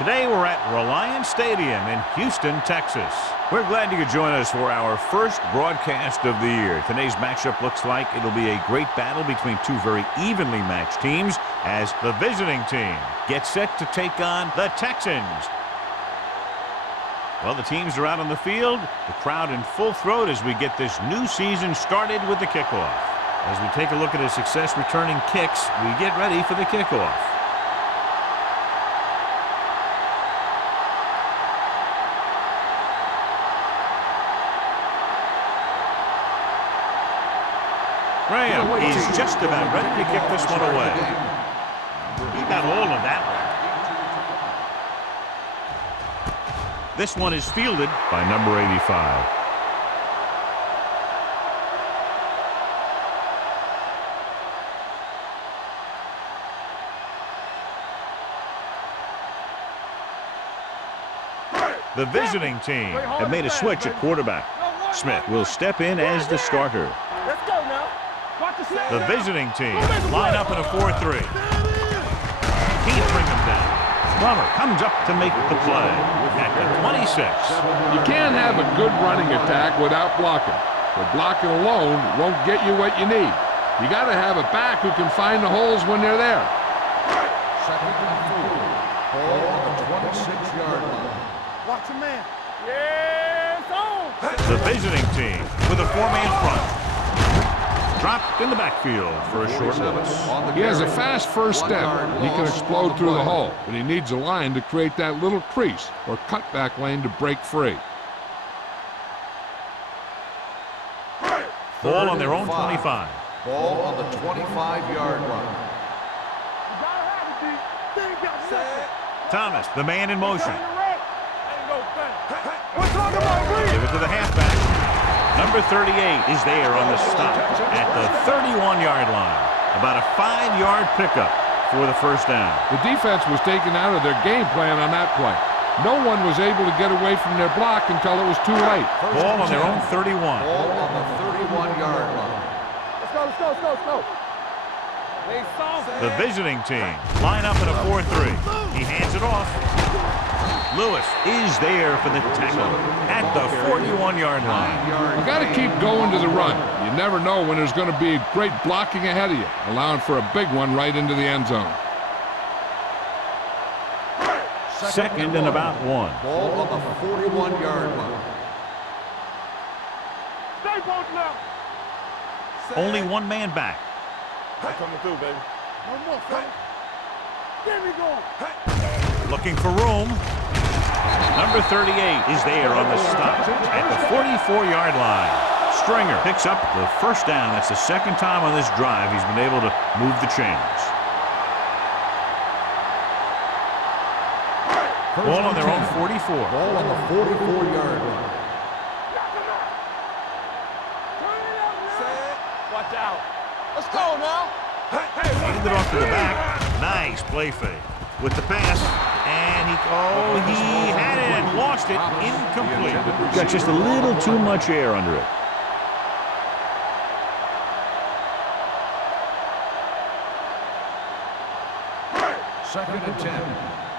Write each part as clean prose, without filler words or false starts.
Today we're at Reliance Stadium in Houston, Texas. We're glad you could join us for our first broadcast of the year. Today's matchup looks like it'll be a great battle between two very evenly matched teams as the visiting team gets set to take on the Texans. Well, the teams are out on the field, the crowd in full throat as we get this new season started with the kickoff. As we take a look at his success returning kicks, we get ready for the kickoff. Graham is just about ready to kick this one away. He got all of that one. This one is fielded by number 85. The visiting team have made a switch at quarterback. Smith will step in as the starter. Let's go now. The visiting team line up in a 4-3. Can't bring them down. Plummer comes up to make the play at the 26. You can't have a good running attack without blocking. But blocking alone won't get you what you need. You got to have a back who can find the holes when they're there. Second and 4. Ball on the 26-yard line. Watch your man. Yes, on. The visiting team with a 4-man front. Dropped in the backfield for a short loss. He has a fast first step. He can explode through the hole, but he needs a line to create that little crease or cutback lane to break free. Ball on their own 25. Ball on the 25-yard line. Thomas, the man in motion. Give it to the halfback. Number 38 is there on the stop at the 31-yard line. About a 5-yard pickup for the first down. The defense was taken out of their game plan on that play. No one was able to get away from their block until it was too late. Ball on their own 31. Ball on the 31-yard line. Let's go, let's go, let's go, let's go. The visiting team line up in a 4-3. He hands it off. Lewis is there for the tackle at the 41-yard line. You got to keep going to the run. You never know when there's going to be great blocking ahead of you, allowing for a big one right into the end zone. Second and about 1. Ball on the 41-yard line. Stay both now. Only one man back. I'm coming through, baby. One more, fella. Get me going. Looking for room. Number 38 is there on the stop at the 44-yard line. Stringer picks up the first down. That's the second time on this drive he's been able to move the chains. Ball on their own 44. Ball on the 44-yard line. Watch out. Let's go now. Handed it off to the back. Nice play fake with the pass. And he had it and lost it. Incomplete. Got just a little too much air under it. Second and 10.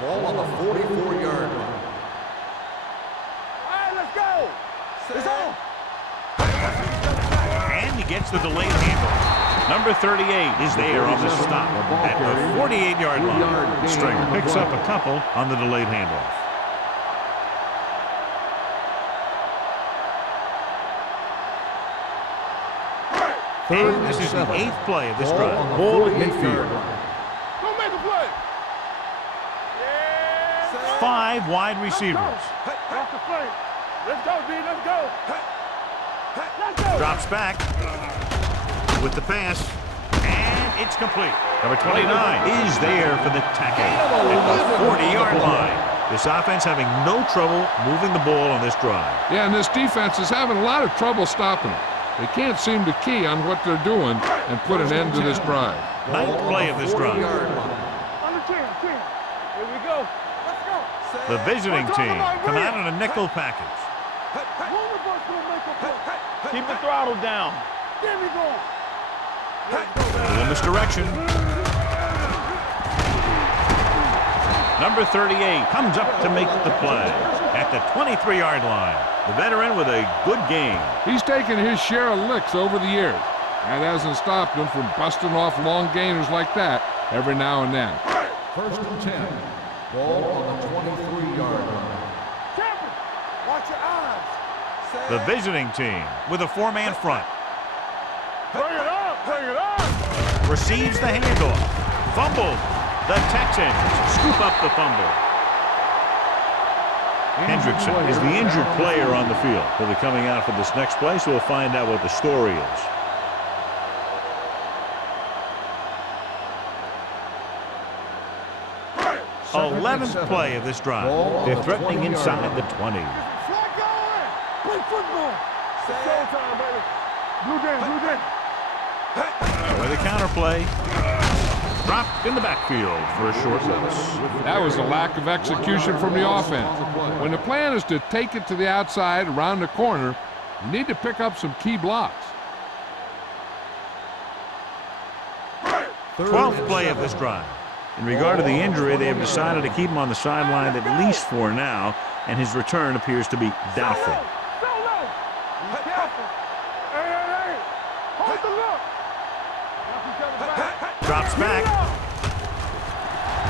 Ball on the 44-yard line. All right, let's go. It's on. And he gets the delayed handle. Number 38 is there on the stop at the 48-yard line. Stringer picks up a couple on the delayed handoff. And this is the 8th play of this drive. Ball at midfield. Don't make a play. 5 wide receivers. Off the play. Let's go, D. Let's go. Let's go. Drops back with the pass, and it's complete. Number 29 is there for the tackle at the 40-yard line. This offense having no trouble moving the ball on this drive. Yeah, and this defense is having a lot of trouble stopping them. They can't seem to key on what they're doing and put an end to this drive. 9th play of this drive. On the 10. Here we go. Let's go. The visiting team come out in a nickel package. Keep the throttle down. There we go. In this direction. Number 38 comes up to make the play at the 23-yard line. The veteran with a good game. He's taken his share of licks over the years. That hasn't stopped him from busting off long gainers like that every now and then. First and 10. Ball on the 23-yard line. Champion, watch your eyes. The visiting team with a four-man front. Bring it on, bring it on. Receives the handoff. Fumbled. The Texans scoop up the fumble. Hendrickson is the injured player on the field. He'll be coming out for this next play, so we'll find out what the story is. Second 11th and play 7. of this drive. Ball They're on the threatening 20-yard inside line. the 20. Flag going. Play football. It's showtime, baby. Blue game, blue game. With a counter play. Dropped in the backfield for a short loss. That was a lack of execution from the offense. When the plan is to take it to the outside around the corner, you need to pick up some key blocks. 12th play of this drive. In regard to the injury, they have decided to keep him on the sideline at least for now, and his return appears to be doubtful. Solo. Be careful. Hey. Hold the look. Watch each other back. Drops back.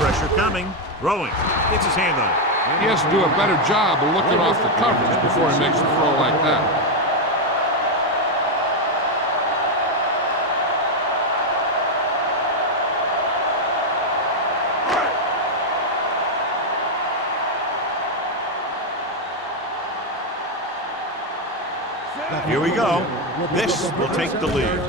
Pressure coming. Throwing. Gets his hand on it. He has to do a better job of looking off the coverage before he makes a throw like that. Here we go. This will take the lead.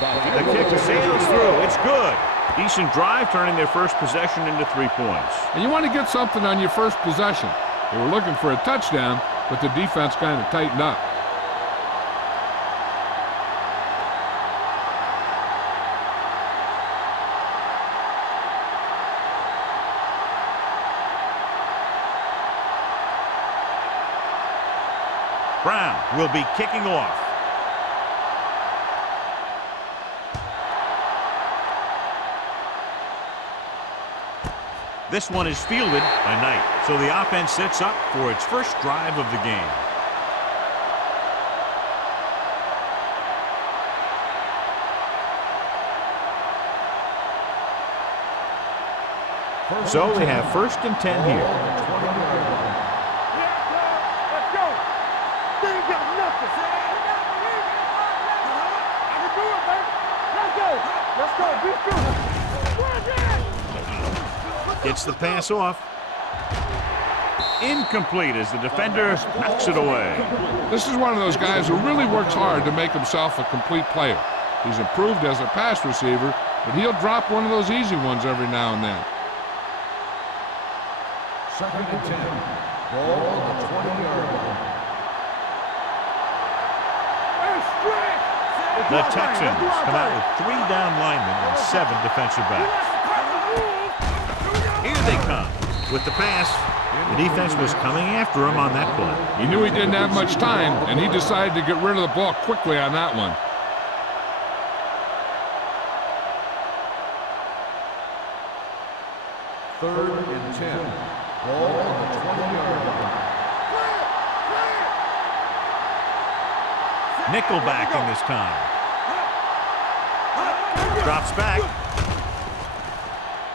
The kick sails through. It's good. Decent drive, turning their first possession into 3 points. And you want to get something on your first possession. They were looking for a touchdown, but the defense kind of tightened up. Brown will be kicking off. This one is fielded by Knight. So the offense sets up for its first drive of the game. So they have first and 10 here. Let's go. They ain't got nothing. I can do it, baby. Let's go. Let's go. Be true. Gets the pass off. Incomplete as the defender knocks it away. This is one of those guys who really works hard to make himself a complete player. He's improved as a pass receiver, but he'll drop one of those easy ones every now and then. Second and 10. Ball on the 20-yard line. The Texans come out with 3 down linemen and 7 defensive backs. Here they come with the pass. The defense was coming after him on that play. He knew he didn't have much time, and he decided to get rid of the ball quickly on that one. Third and 10. Ball on the 20-yard line. Nickelbacking this time. Drops back.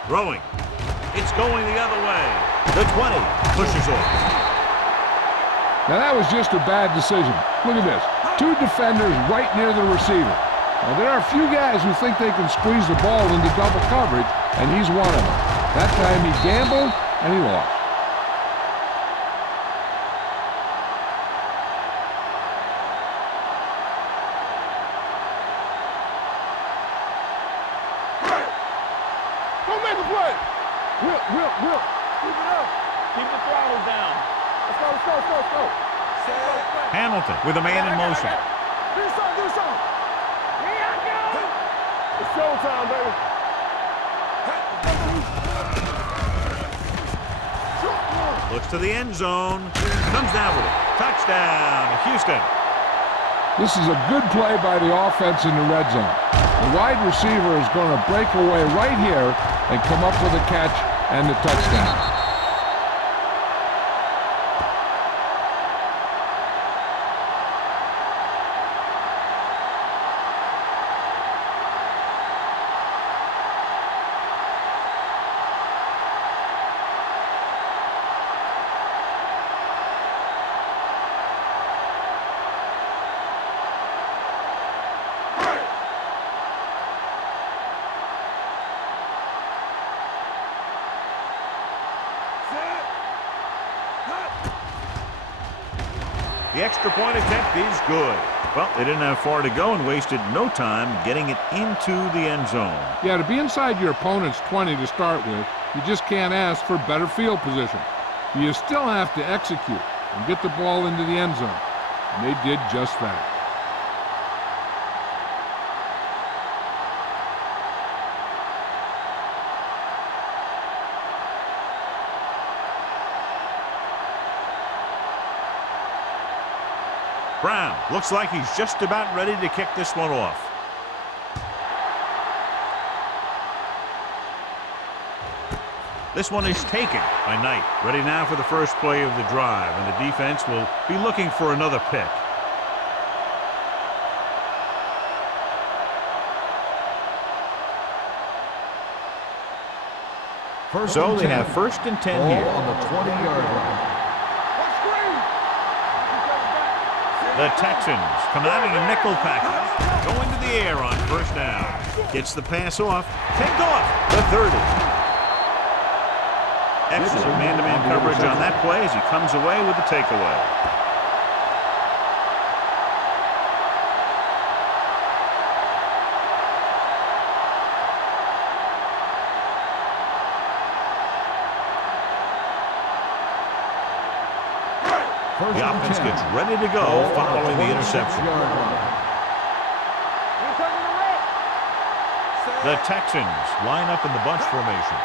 Throwing. It's going the other way. The 20 pushes off. Now that was just a bad decision. Look at this. 2 defenders right near the receiver. Now there are a few guys who think they can squeeze the ball into double coverage, and he's one of them. That time he gambled, and he lost. Don't make a play. Will. Keep it up. Keep the throttle down. Let's go. Hamilton with a man in motion. Do something. Here I go. It's showtime, baby. Looks to the end zone. Comes down with it. Touchdown, Houston. This is a good play by the offense in the red zone. The wide receiver is going to break away right here and come up with a catch and the touchdown. The extra point attempt is good. Well, they didn't have far to go and wasted no time getting it into the end zone. Yeah, to be inside your opponent's 20 to start with, you just can't ask for better field position. You still have to execute and get the ball into the end zone. And they did just that. Brown looks like he's just about ready to kick this one off. This one is taken by Knight. Ready now for the first play of the drive, and the defense will be looking for another pick. So they have 1st and 10 Ball here. on the 20-yard line. The Texans come out in a nickel package. Go into the air on 1st down. Gets the pass off. Picked off. The 30. Excellent man-to-man coverage on that play as he comes away with the takeaway. The offense gets ready to go following the interception. The Texans line up in the bunch formation.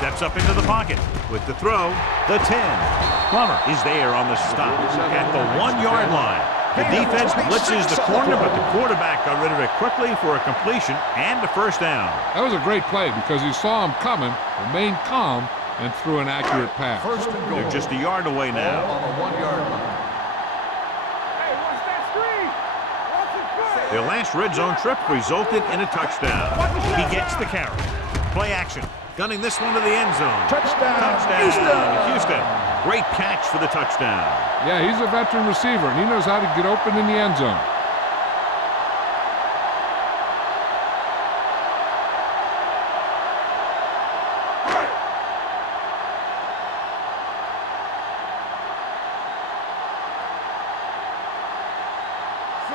Steps up into the pocket with the throw. The 10. Plummer is there on the stop at the 1-yard line. The defense blitzes the corner, but the quarterback got rid of it quickly for a completion and a 1st down. That was a great play because he saw him coming, remained calm, and threw an accurate pass. 1st and goal. They're just a yard away now. Ball on the 1-yard line. Hey, watch that screen. Watch it play. Their last red zone trip resulted in a touchdown. He gets the carry. Play action. Gunning this one to the end zone. Touchdown. Touchdown. Houston. Great catch for the touchdown. Yeah, he's a veteran receiver, and he knows how to get open in the end zone.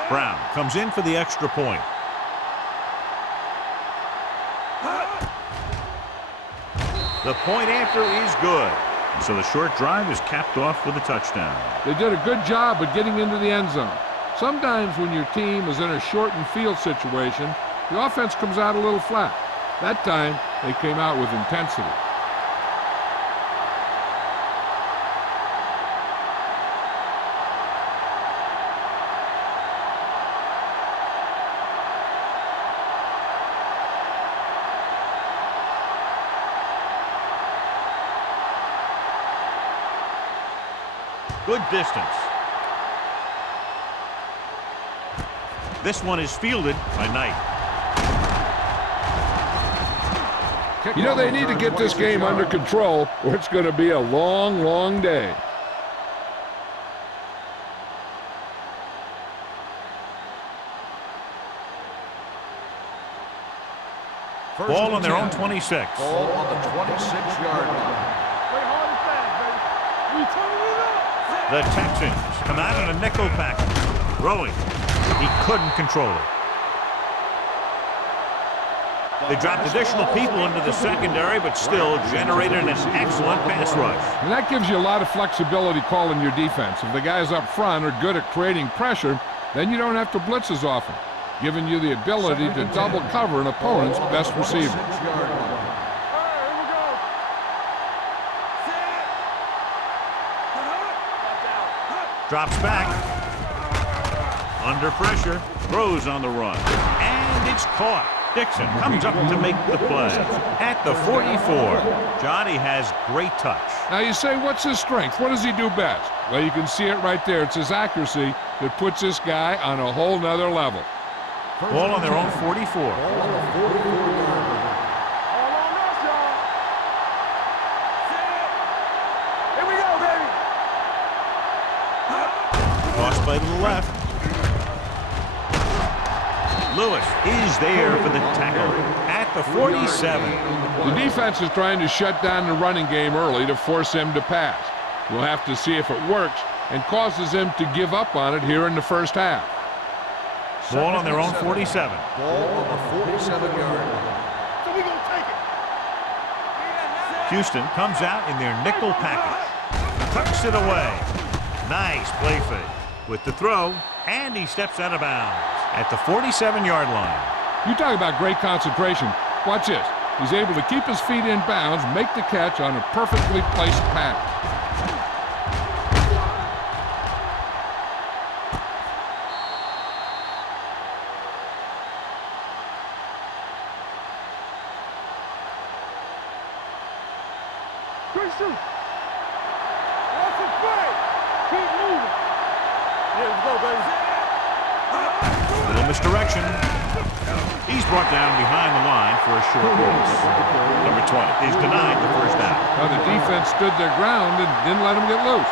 Brown comes in for the extra point. The point after is good. So the short drive is capped off with a touchdown. They did a good job of getting into the end zone. Sometimes when your team is in a shortened field situation, the offense comes out a little flat. That time, they came out with intensity. Good distance. This one is fielded by Knight. You know, they need to get this game under control, or it's going to be a long, long day. Ball on their own 26. Ball on the 26-yard line. Play hard and fast, baby. We turning it up. The Texans come out in a nickel package. Throwing. He couldn't control it. They dropped additional people into the secondary, but still generated an excellent pass rush. And that gives you a lot of flexibility calling your defense. If the guys up front are good at creating pressure, then you don't have to blitz as often, giving you the ability to double cover an opponent's best receiver. 6-yard line. All right, here we go. Drops back. Under pressure. Throws on the run. And And it's caught. Dixon comes up to make the play. At the 44, Johnny has great touch. Now you say, what's his strength? What does he do best? Well, you can see it right there. It's his accuracy that puts this guy on a whole nother level. Ball on their own 44. All on us, y'all. Here we go, baby. Cross play to the left. Lewis is there for the tackle at the 47. The defense is trying to shut down the running game early to force him to pass. We'll have to see if it works and causes him to give up on it here in the first half. Ball on their own 47. Ball on the 47-yard line. So we gonna take it. Houston comes out in their nickel package. Tucks it away. Nice play fake with the throw, and he steps out of bounds at the 47-yard line. You talk about great concentration. Watch this. He's able to keep his feet in bounds, make the catch on a perfectly placed pass. Good shoot. That's a play. Keep moving. Here we go, baby. Little misdirection. He's brought down behind the line for a short loss. Number 20 is denied the first down. Now the defense stood their ground and didn't let him get loose.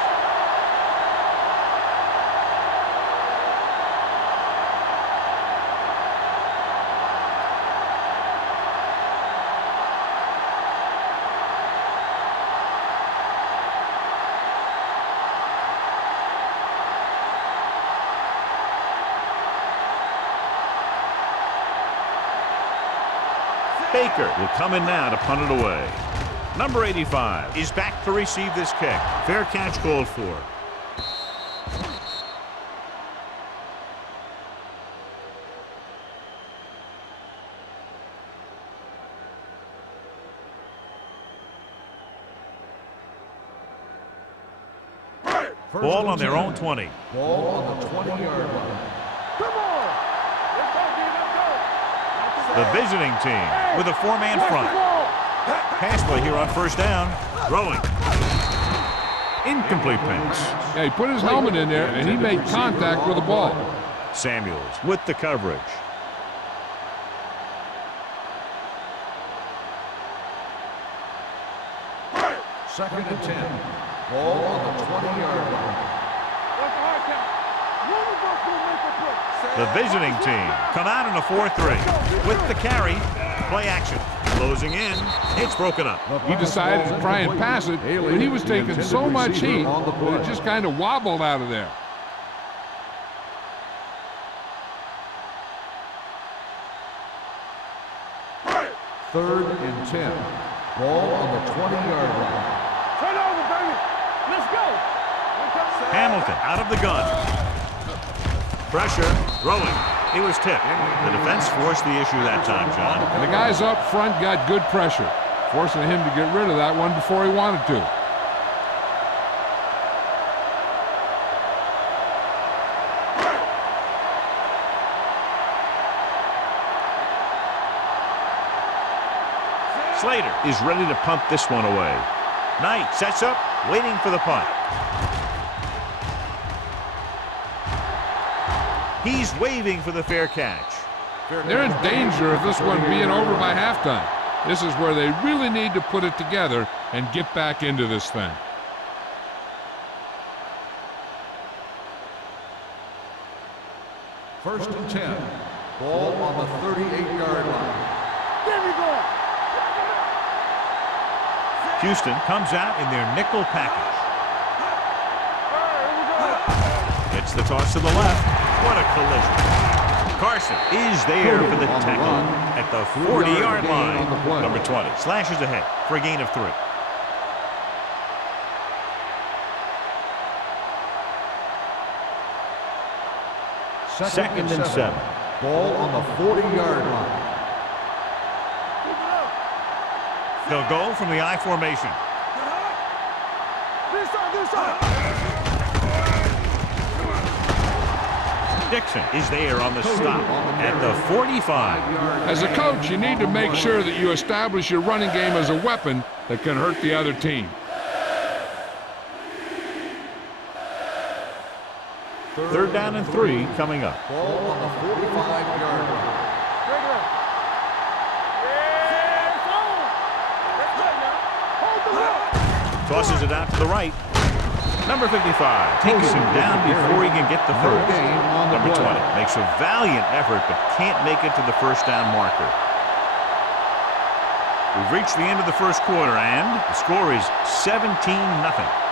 Baker will come in now to punt it away. Number 85 is back to receive this kick. Fair catch called for. Ball on their own 20. Ball on the 20-yard line. Come on. Let's go, D. Let's go. The visiting team with a four-man front. Pass play here on first down. Throwing. Incomplete pass. Yeah, he put his helmet in there, and he made contact with the ball. Samuels with the coverage. Second and 10. Ball on the 20-yard line. That's a hard count. One of us will make a play. The visiting team come out in a 4-3 with the carry. Play action. Closing in. It's broken up. He decided to try and pass it, but he was taking so much heat that it just kind of wobbled out of there. Third and 10. Ball on the 20-yard line. Turn over, baby. Let's go. Hamilton out of the gun. Pressure. Throwing. He was tipped. The defense forced the issue that time, John. And the guys up front got good pressure, forcing him to get rid of that one before he wanted to. Slater is ready to punt this one away. Knight sets up, waiting for the punt. He's waving for the fair catch. They're in danger of this one being over by halftime. This is where they really need to put it together and get back into this thing. First and 10. Ball on the 38-yard line. There we go. Houston comes out in their nickel package. It's the toss to the left. What a collision. Carson is there for the tackle at the 40-yard line. Number 20 slashes ahead for a gain of 3. Second and 7. Ball on the 40-yard line. They'll go from the I formation. This side, this side. Dixon is there on the stop at the 45. As a coach, you need to make sure that you establish your running game as a weapon that can hurt the other team. Third down and 3 coming up. Ball on the 45-yard line. Break it up. Yeah, it's on. That's good now. Hold the look. Tosses it out to the right. Number 55 takes him down before he can get the first. Number 20 makes a valiant effort but can't make it to the first down marker. We've reached the end of the first quarter and the score is 17-0.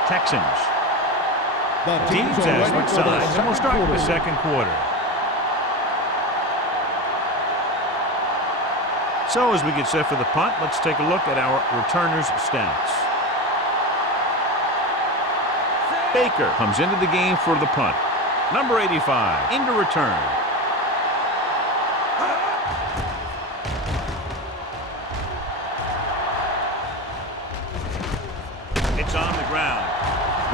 Texans. Teams as switch sides and we'll start the second quarter. So as we get set for the punt, let's take a look at our returners' stats. Baker comes into the game for the punt. Number 85 into return. It's on the ground.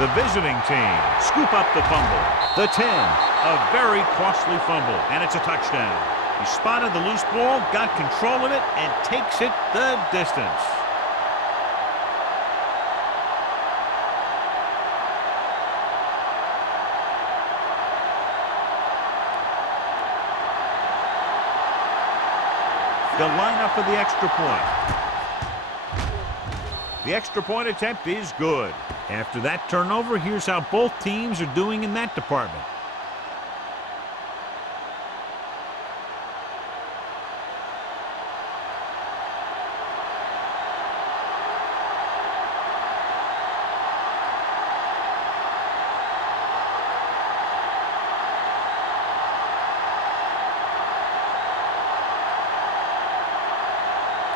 The visiting team scoop up the fumble. The 10, a very costly fumble, and it's a touchdown. He spotted the loose ball, got control of it, and takes it the distance. They'll line up for the extra point. The extra point attempt is good. After that turnover, here's how both teams are doing in that department.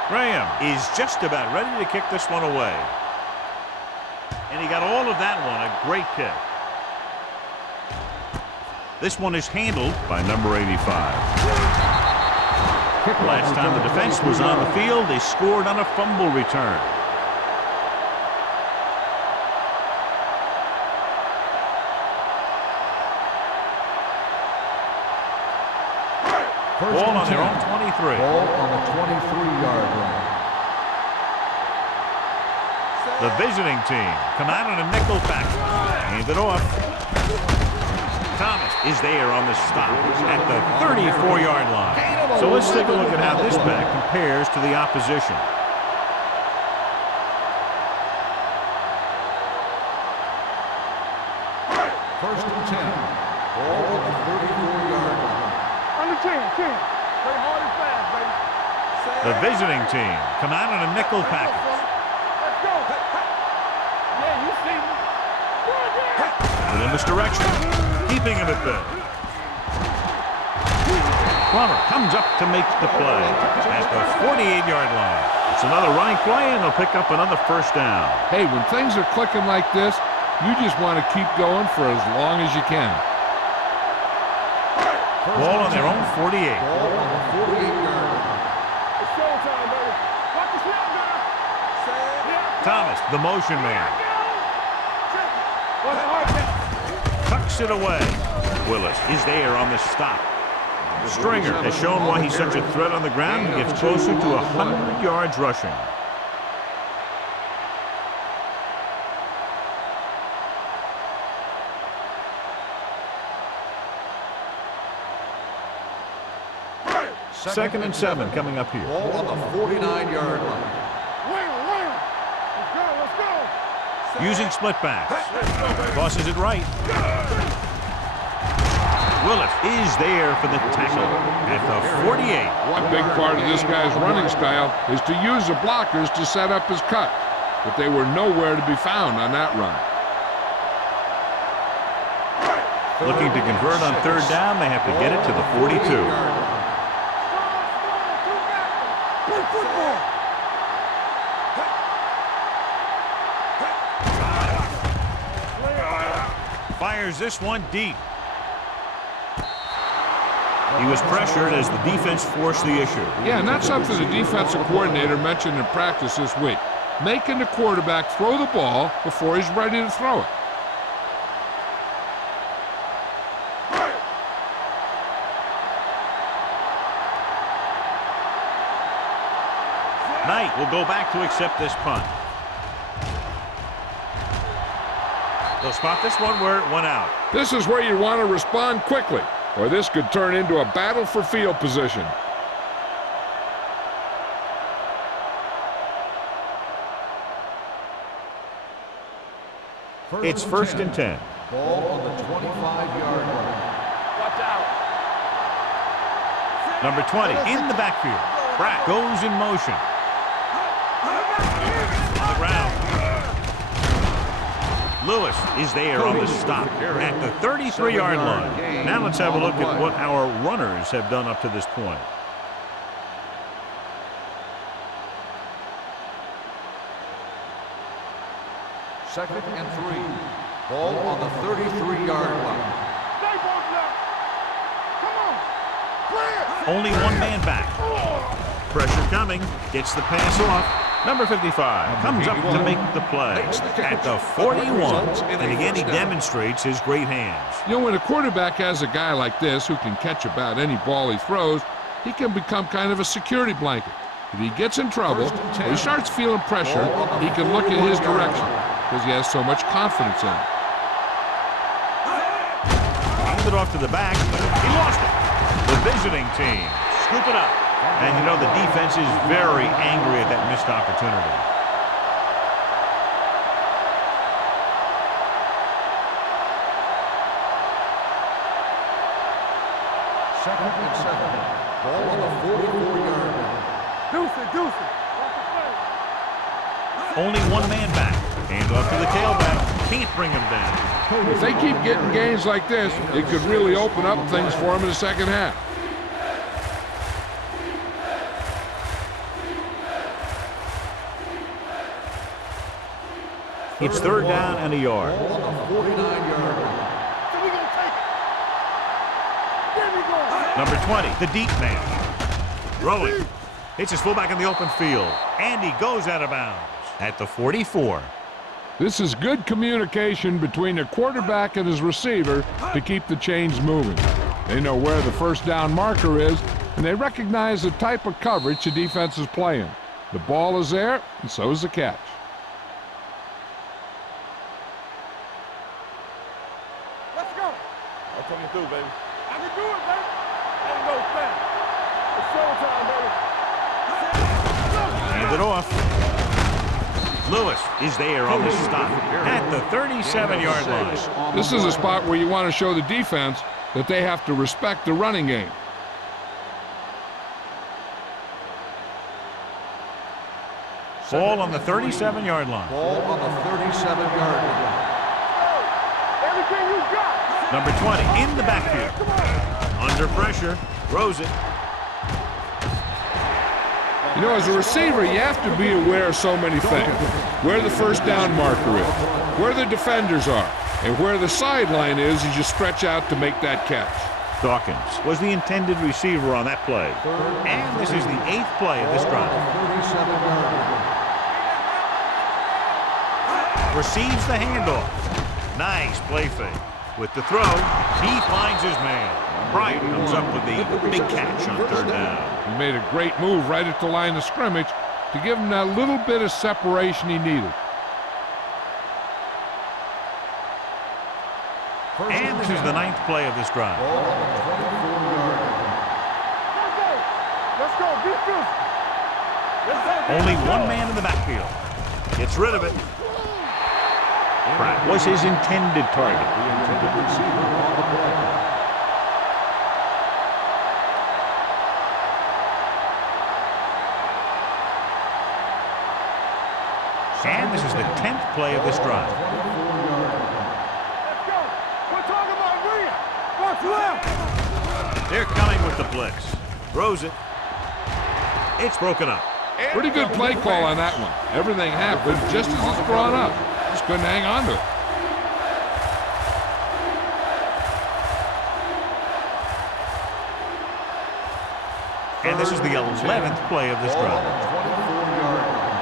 Graham is just about ready to kick this one away. And he got all of that one, a great kick. This one is handled by number 85. Last time the defense was on the field, they scored on a fumble return. Ball on their own 23. Ball on the 23-yard line. The visiting team come out in a nickel package. Hand it off. Thomas is there on the stop at the 34-yard line. So let's take a look at how this back compares to the opposition. First and 10. Ball on the 34-yard line. Under 10. Play hard and fast, baby. The visiting team come out in a nickel package. Let's go. Yeah, you see me. And in this direction, keeping him at bay. Plummer comes up to make the play at the 48-yard line. It's another running play, and they'll pick up another first down. Hey, when things are clicking like this, you just want to keep going for as long as you can. Ball on their own 48. Ball on the 48-yard line. It's showtime, baby. Watch the snap now. Thomas, the motion man, Watch the hard catch. tucks it away. Willis is there on the stop. Stringer has shown why he's such a threat on the ground and gets closer to 100 yards rushing. Second and 7 coming up here. Ball on the 49-yard line. Wham. Let's go. Using split backs. Tosses it right. Willis is there for the tackle at the 48. One big part of this guy's running style is to use the blockers to set up his cut, but they were nowhere to be found on that run. Looking to convert on third down, they have to get it to the 42. Play football. Fires this one deep. He was pressured as the defense forced the issue. Yeah, and that's something the defensive coordinator mentioned in practice this week. Making the quarterback throw the ball before he's ready to throw it. Knight will go back to accept this punt. They'll spot this one where it went out. This is where you want to respond quickly, or this could turn into a battle for field position. It's first and 10. Ball on the 25-yard line. Watch out. Number 20 in the backfield. Pratt goes in motion. On the ground. Lewis is there on the stop at the 33-yard line. Now let's have a look at what our runners have done up to this point. Second and 3. Ball on the 33-yard line. Stay both left. Come on. Clear. Only one man back. Pressure coming. Gets the pass off. Number 55 comes up to make the play at the 41. And again, he demonstrates his great hands. You know, when a quarterback has a guy like this who can catch about any ball he throws, he can become kind of a security blanket. If he gets in trouble, or he starts feeling pressure, he can look in his direction because he has so much confidence in it. Hands it off to the back. He lost it. The visiting team scoop it up. And you know the defense is very angry at that missed opportunity. Second and 7. Ball on the 44-yard line. Deuce it. Only one man back. Hand off to the tailback. Can't bring him down. If they keep getting gains like this, it could really open up things for them in the second half. It's third down and a yard. Ball on the 49-yard line. So we gonna take it. There we go. Number 20, the deep man. Throwing. Hits his fullback in the open field. And he goes out of bounds at the 44. This is good communication between the quarterback and his receiver to keep the chains moving. They know where the first down marker is, and they recognize the type of coverage the defense is playing. The ball is there, and so is the catch. Let's go. I'm coming through, baby. I can do it, baby. Ain't no fast. It's showtime, baby. Hand it off. Lewis is there on the stop at the 37-yard line. This is a spot where you want to show the defense that they have to respect the running game. Ball on the 37-yard line. Ball on the 37-yard line. Everything you got. Number 20 in the backfield. Under pressure. Throws it. You know, as a receiver, you have to be aware of so many things. Where the first down marker is, where the defenders are, and where the sideline is as you stretch out to make that catch. Dawkins was the intended receiver on that play. And this is the 8th play of this drive. 37-yard line. Receives the handoff. Nice play fake. With the throw, he finds his man. Bryant comes up with the big catch on third down. He made a great move right at the line of scrimmage to give him that little bit of separation he needed. And this is the 9th play of this drive. Ball on the 24-yard line. Let's go. Defense. Let's go. Only one man in the backfield. Gets rid of it. Pratt was his intended target. The intended receiver on the play. And this is the 10th play of this drive. 24-yard line. Let's go. We're talking about Rhea. What's left? They're coming with the blitz. Throws it. It's broken up. Pretty good play call on that one. Everything happened just as it's brought up. Just couldn't hang on to it. And this is the 11th play of this Ball on drive. the 24-yard line.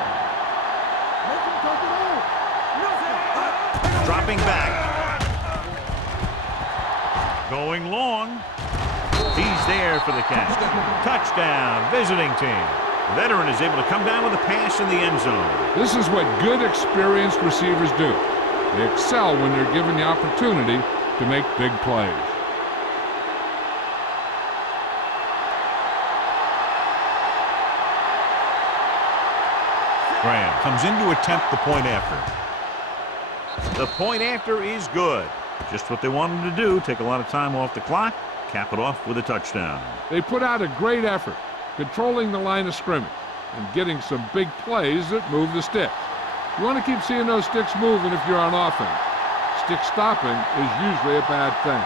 Dropping back. Going long. He's there for the catch. Touchdown, visiting team. The veteran is able to come down with a pass in the end zone. This is what good, experienced receivers do. They excel when they're given the opportunity to make big plays. Graham comes in to attempt the point after. The point after is good. Just what they wanted to do, take a lot of time off the clock, cap it off with a touchdown. They put out a great effort, controlling the line of scrimmage and getting some big plays that move the sticks. You want to keep seeing those sticks moving if you're on offense. Stick stopping is usually a bad thing.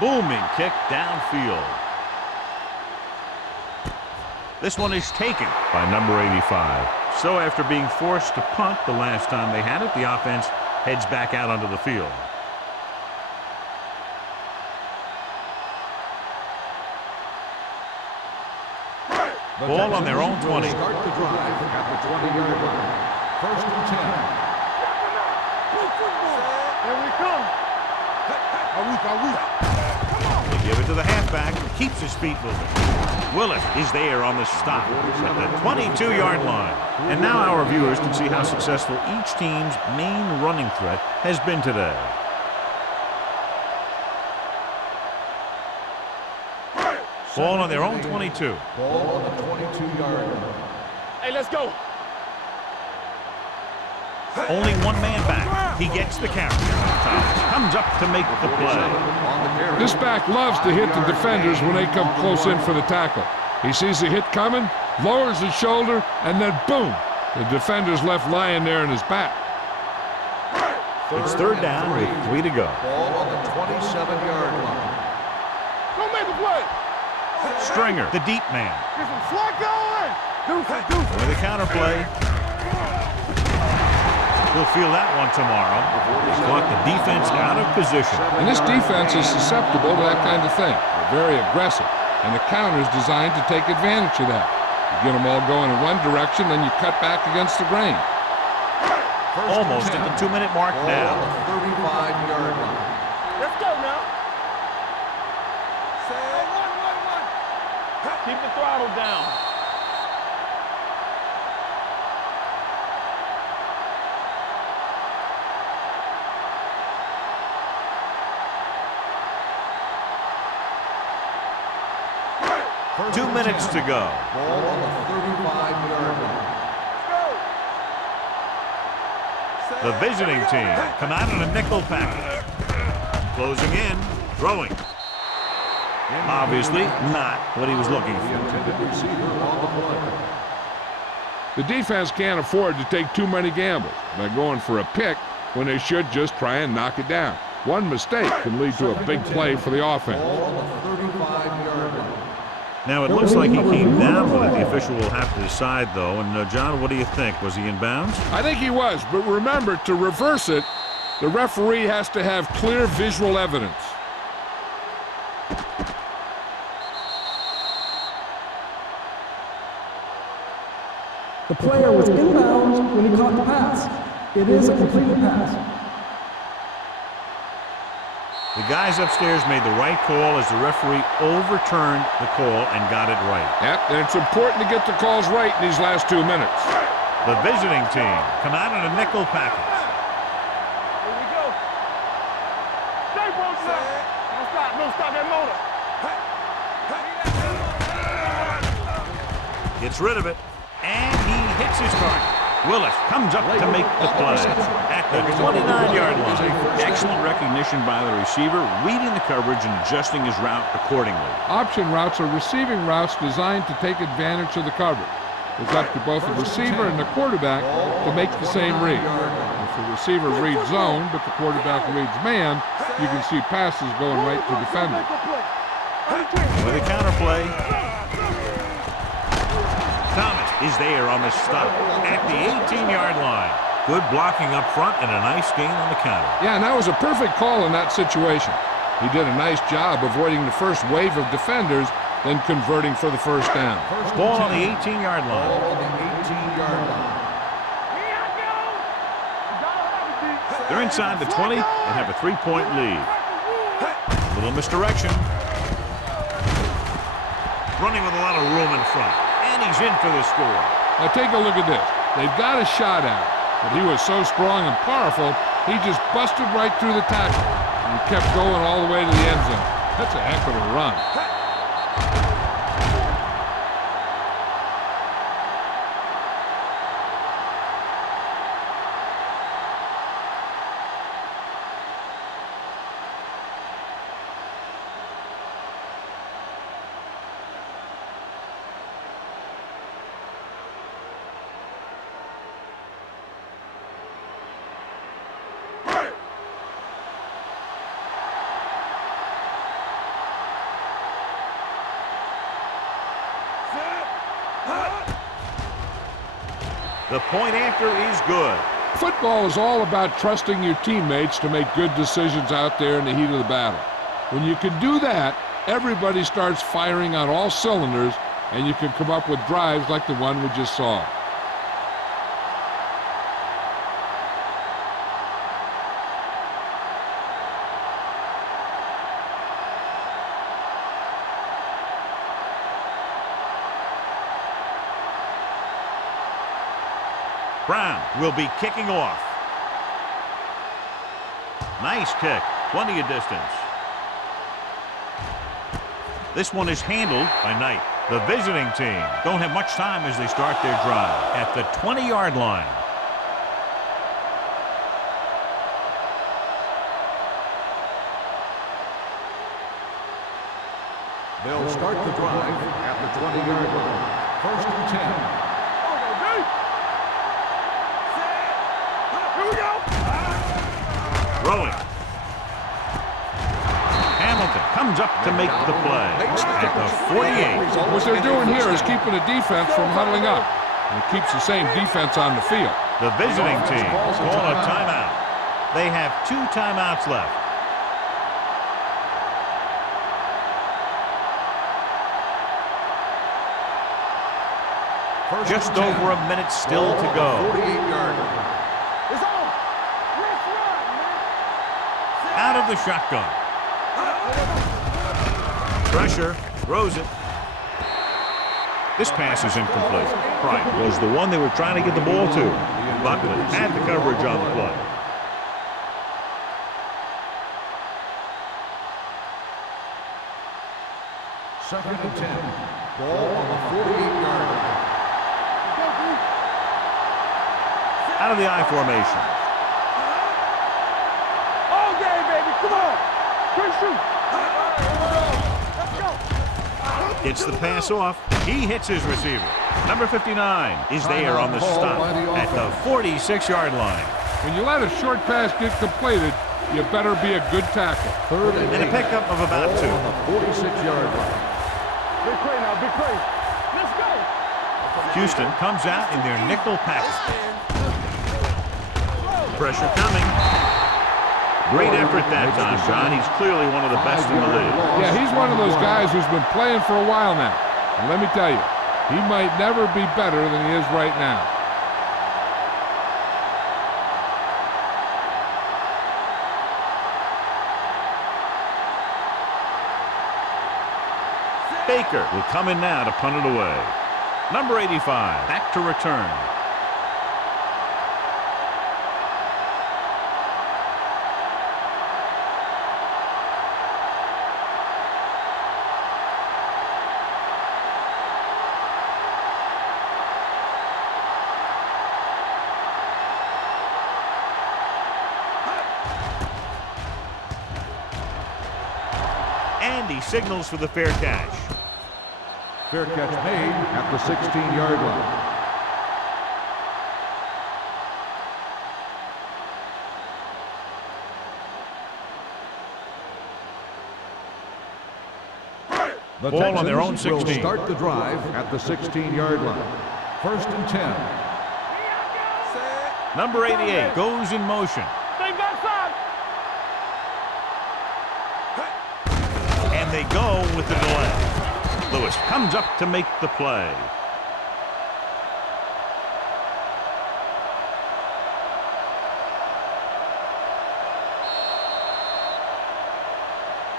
Booming kick downfield. This one is taken by number 85. So after being forced to punt the last time they had it, the offense heads back out onto the field. Ball on their own 20. Start the drive at the 20-yard line. 1st and 10. Here we come. They give it to the halfback, who keeps his feet moving. Willis is there on the stop at the 22-yard line. And now our viewers can see how successful each team's main running threat has been today. Ball on their own 22. Ball on the 22-yard line. Hey, let's go. Only one man back. He gets the carry. Thomas comes up to make the play. This back loves to hit the defenders when they come close in for the tackle. He sees the hit coming, lowers his shoulder, and then boom, the defender's left lying there in his back. It's 3rd down with 3 to go. Ball on the 27-yard line. Don't make a play. Stringer, the deep man. Get some slot going. With a counter play. He'll feel that one tomorrow. He's caught the defense out of position. And this defense is susceptible to that kind of thing. They're very aggressive, and the counter is designed to take advantage of that. You get them all going in one direction, then you cut back against the grain. Almost at the 2-minute mark Ball now. on the 35-yard line. Let's go now. Keep the throttle down. First 2 minutes to go. Ball on the 35-yard line. The visiting team come out in a nickel package. Closing in, throwing. Obviously not what he was looking for. The defense can't afford to take too many gambles by going for a pick when they should just try and knock it down. One mistake can lead to a big play for the offense. Ball on the 35-yard line. Now it looks like he came down with it. The official will have to decide, though. And John, what do you think? Was he in bounds? I think he was, but remember, to reverse it, the referee has to have clear visual evidence. The player was inbounds when he caught the pass. It is a completed pass. The guys upstairs made the right call as the referee overturned the call and got it right. Yep, and it's important to get the calls right in these last 2 minutes. The visiting team come out in a nickel package. Here we go. Stay posted up. Don't stop that motor. Gets rid of it, and he hits his target. Willis comes up to make the play at the 29-yard line. Excellent recognition by the receiver, reading the coverage and adjusting his route accordingly. Option routes are receiving routes designed to take advantage of the coverage. It's up to both the receiver and the quarterback to make the same read. If the receiver reads zone, but the quarterback reads man, you can see passes going right to defenders. With a counter play, Thomas is there on the stop at the 18-yard line. Good blocking up front and a nice gain on the counter. Yeah, and that was a perfect call in that situation. He did a nice job avoiding the first wave of defenders, then converting for the first down. Ball on the 18-yard Ball line. on the 18-yard line. They're inside the 20 and have a 3-point lead. A little misdirection. Running with a lot of room in front. And he's in for the score. Now take a look at this. They've got a shot at it, but he was so strong and powerful, he just busted right through the tackle. And he kept going all the way to the end zone. That's a heck of a run. The point after is good. Football is all about trusting your teammates to make good decisions out there in the heat of the battle. When you can do that, everybody starts firing on all cylinders, and you can come up with drives like the one we just saw. Brown will be kicking off. Nice kick. Plenty of distance. This one is handled by Knight. The visiting team don't have much time as they start their drive at the 20-yard line. They'll start the drive at the 20-yard line. 1st and 10. Throwing. Hamilton comes up to make the play at the 48. What they're doing here is keeping the defense from huddling up. And it keeps the same defense on the field. The visiting team call a timeout. They have 2 timeouts left. Just over a minute still to go. 48-yard line. Out of the shotgun. Pressure. Throws it. This pass is incomplete. Price was the one they were trying to get the ball to. Buckley had the coverage on the play. Second and 10. Ball on the 48-yard line. Out of the I formation. Come on! Quick shoot! Let's go! Gets the pass off. He hits his receiver. Number 59 is there on the stop at the 46-yard line. When you let a short pass get completed, you better be a good tackle. 3rd and And a 8. pickup of about 2. On the 46-yard line. Big play now, big play. Let's go! Houston comes out in their nickel package. Pressure coming. Great effort that time, John. He's clearly one of the best in the league. Yeah, he's one of those guys who's been playing for a while now. And let me tell you, he might never be better than he is right now. Baker will come in now to punt it away. Number 85 back to return. And he signals for the fair catch. Fair catch made at the 16-yard line. The Ball on their own Texans will 16. start the drive at the 16-yard line. 1st and 10. Number 88 goes in motion. And they go with the delay. Lewis comes up to make the play.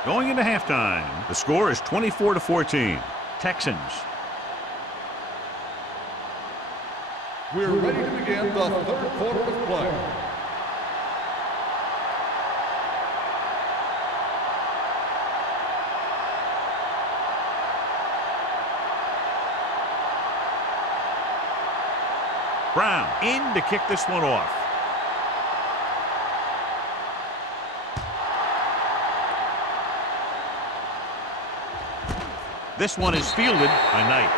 Going into halftime, the score is 24-14. Texans. We're ready to begin the third quarter of play. Brown in to kick this one off. This one is fielded by Knight.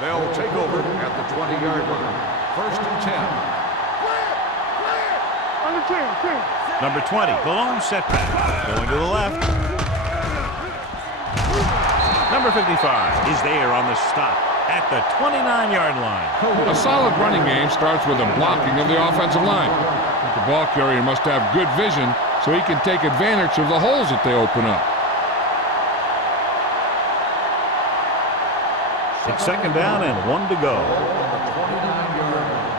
They'll take over at the 20-yard line. First and 10. Number 20, the lone setback. Going to the left. Number 55 is there on the stop at the 29-yard line. A solid running game starts with a blocking of the offensive line. The ball carrier must have good vision so he can take advantage of the holes that they open up. It's second down and 1 to go. On the 29-yard line.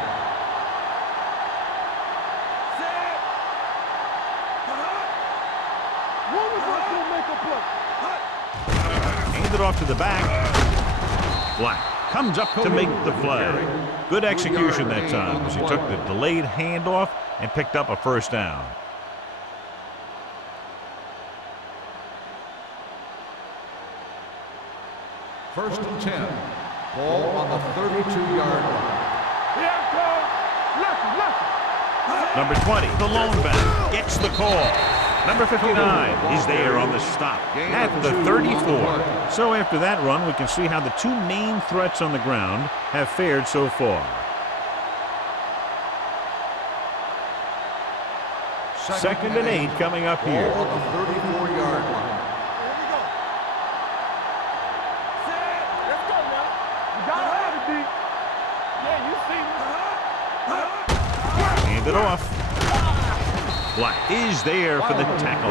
Hand it off to the back. Black comes up to make the play. Good execution that time as he took the delayed handoff and picked up a first down. First and 10. Ball on the 32-yard line. Number 20, the lone back, gets the call. Number 59 is there on the stop at the 34. So after that run, we can see how the two main threats on the ground have fared so far. Second and 8 coming up here. Ball on the 34-yard line. Hand it off. Black is there for the tackle.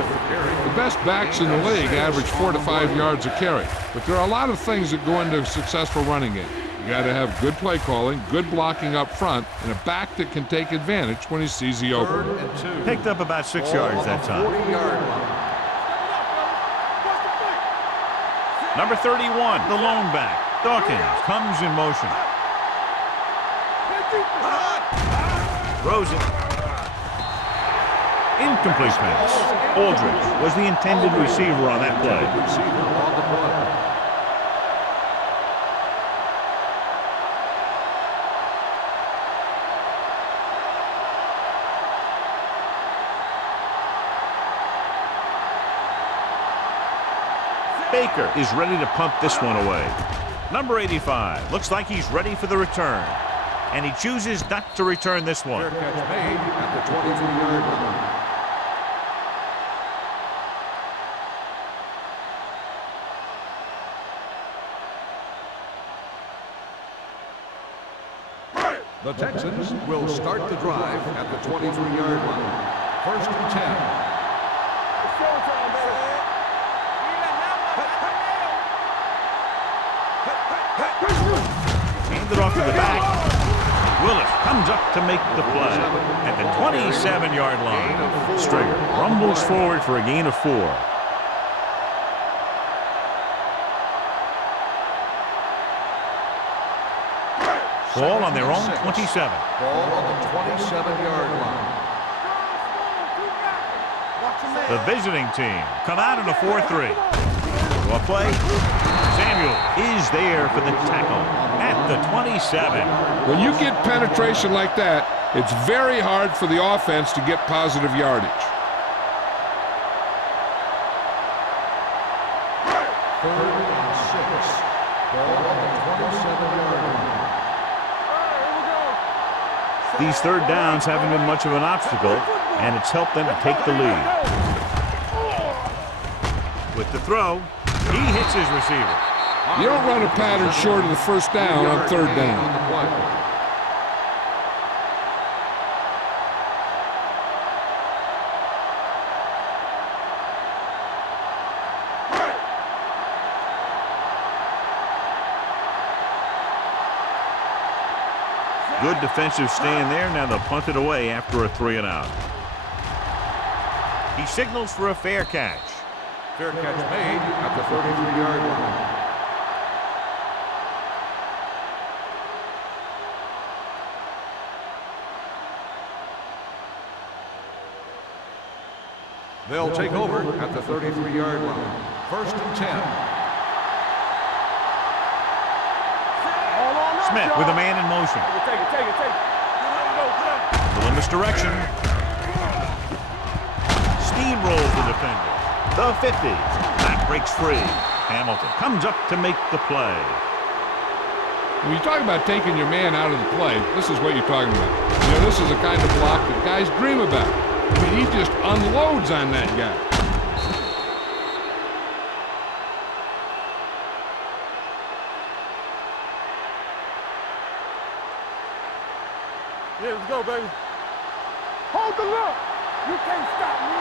The best backs in the league average 4 to 5 yards a carry, but there are a lot of things that go into a successful running game. You got to have good play calling, good blocking up front, and a back that can take advantage when he sees the open. Third and 2. Picked up about 6 yards that time. 40-yard line. Number 31, the lone back. Dawkins comes in motion. Throws it. Incomplete pass. Aldridge was the intended receiver on that play. Receiver on the play. Baker is ready to punt this one away. Number 85 looks like he's ready for the return. And he chooses not to return this one. Fair catch made at the 23-yard line. The Texans will start the drive at the 23-yard line. First and 10. Hand it off to the back. Willis comes up to make the play at the 27-yard line. Stringer rumbles forward for a gain of 4. Ball on their own 27. Ball on the 27-yard line. The visiting team come out in a 4-3. Well play. Samuel is there for the tackle at the 27. When you get penetration like that, it's very hard for the offense to get positive yardage. Third and 6. Ball on the 27-yard line. These third downs haven't been much of an obstacle, and it's helped them to take the lead. With the throw, he hits his receiver. You don't run a pattern short of the first down on third down. Good defensive stand there. Now they'll punt it away after a 3-and-out. He signals for a fair catch. Fair catch made at the 33-yard line. They'll take over at the 33-yard line. 1st and 10. Smith with a man in motion. Take it. Little misdirection. Steamrolls the defender. The 50. That breaks free. Hamilton comes up to make the play. When you talk about taking your man out of the play, this is what you're talking about. You know, this is the kind of block that guys dream about. I mean, he just unloads on that guy. Yeah, let's go, baby. Hold the look. You can't stop me.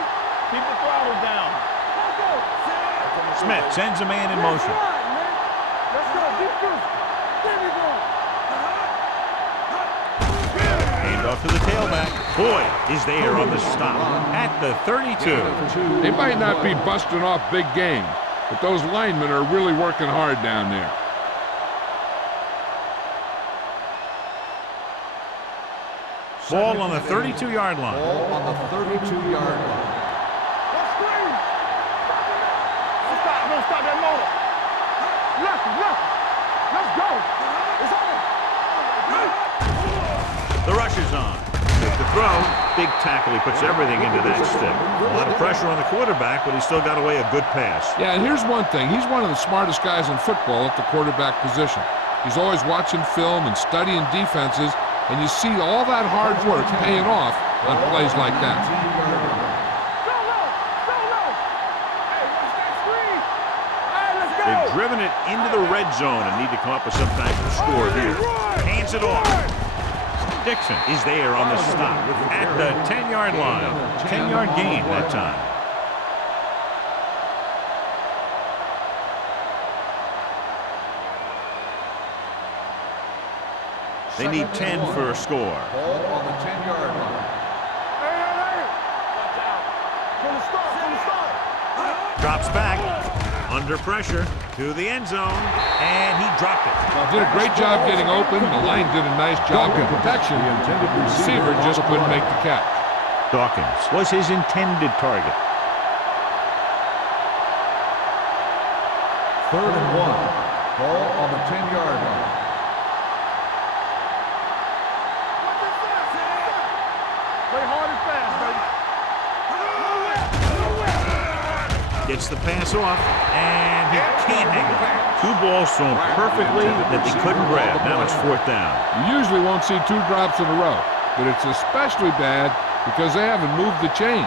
Keep the throttle down. Let's go. Smith sends a man in motion. Let's go. Defense. There we go. Hand off to the tailback. Boyd is there on the stop at the 32. They might not be busting off big games, but those linemen are really working hard down there. Ball on the 32-yard line. Ball on the 32-yard line. Let's screen. Don't stop that motor. Left. Let's go. It's on. The rush is on. With the throw, big tackle. He puts everything into that stick. A lot of pressure on the quarterback, but he still got away a good pass. Yeah, and here's one thing. He's one of the smartest guys in football at the quarterback position. He's always watching film and studying defenses, and you see all that hard work paying off on plays like that. Go low. Hey, watch that screen. All right, let's go. They've driven it into the red zone and need to come up with some type of score here. Hands it off. Dixon is there on the stop at the 10-yard line. 10-yard gain that time. They need 10 for a score. Ball on the 10-yard line. Hey. Watch out. From the start. Drops back. Under pressure to the end zone. And he dropped it. Did a great job getting open. The line did a nice job in protection. The receiver just couldn't make the catch. Dawkins was his intended target. 3rd and 1. Ball on the 10-yard line. Play hard and fast, baby. Gets the pass off, and he can't hang on. 2 balls thrown perfectly that they couldn't grab. Now it's 4th down. You usually won't see 2 drops in a row, but it's especially bad because they haven't moved the chain.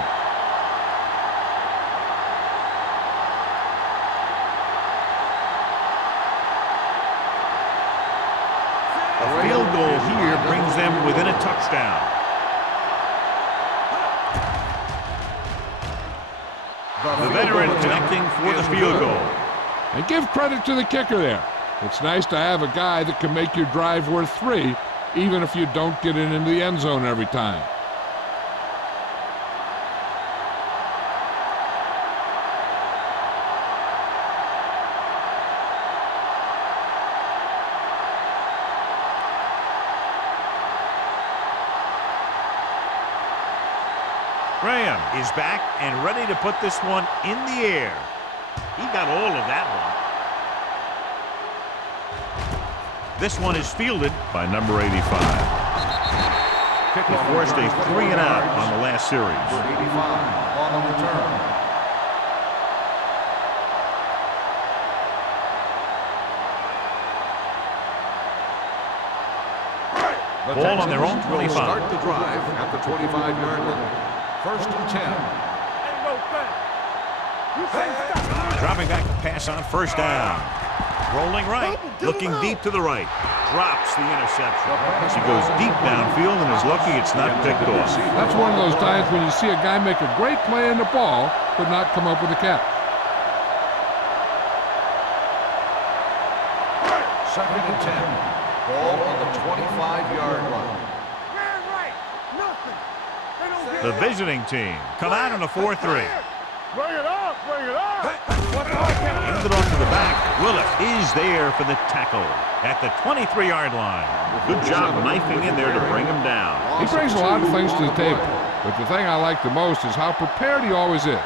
A field goal here brings them within a touchdown. The veteran connecting for the field goal. And give credit to the kicker there. It's nice to have a guy that can make your drive worth 3, even if you don't get it into the end zone every time. Graham is back and ready to put this one in the air. He got all of that one. This one is fielded by number 85. He forced a 3-and-out on the last series. 85 on the return. Ball on their own Will 25. start the drive at the 25-yard line. 1st and 10. Ain't no thing. You can't stop. Dropping back to pass on 1st down. Rolling right, looking deep to the right. Drops the interception. He goes deep downfield and is lucky it's not picked off. That's one of those times when you see a guy make a great play in the ball, but not come up with a catch. 2nd and 10. Ball on the 25-yard line. Man, right. Nothing. They don't get The it. visiting team come out on a 4-3. Bring it up. Bring it up. Hands it off to the back. Willis is there for the tackle at the 23-yard line. Good job knifing in there to bring him down. He brings a lot of things to the table, but the thing I like the most is how prepared he always is.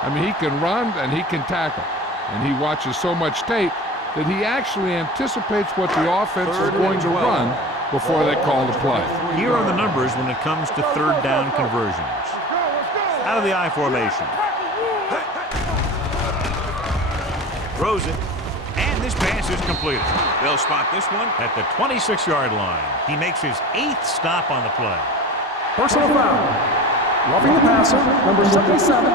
I mean, he can run and he can tackle, and he watches so much tape that he actually anticipates what the offense is going to run before they call the play. Here are the numbers when it comes to third down conversions. Out of the I formation. Throws it, and this pass is completed. They'll spot this one at the 26-yard line. He makes his 8th stop on the play. Personal foul. Roughing the passer, number 77.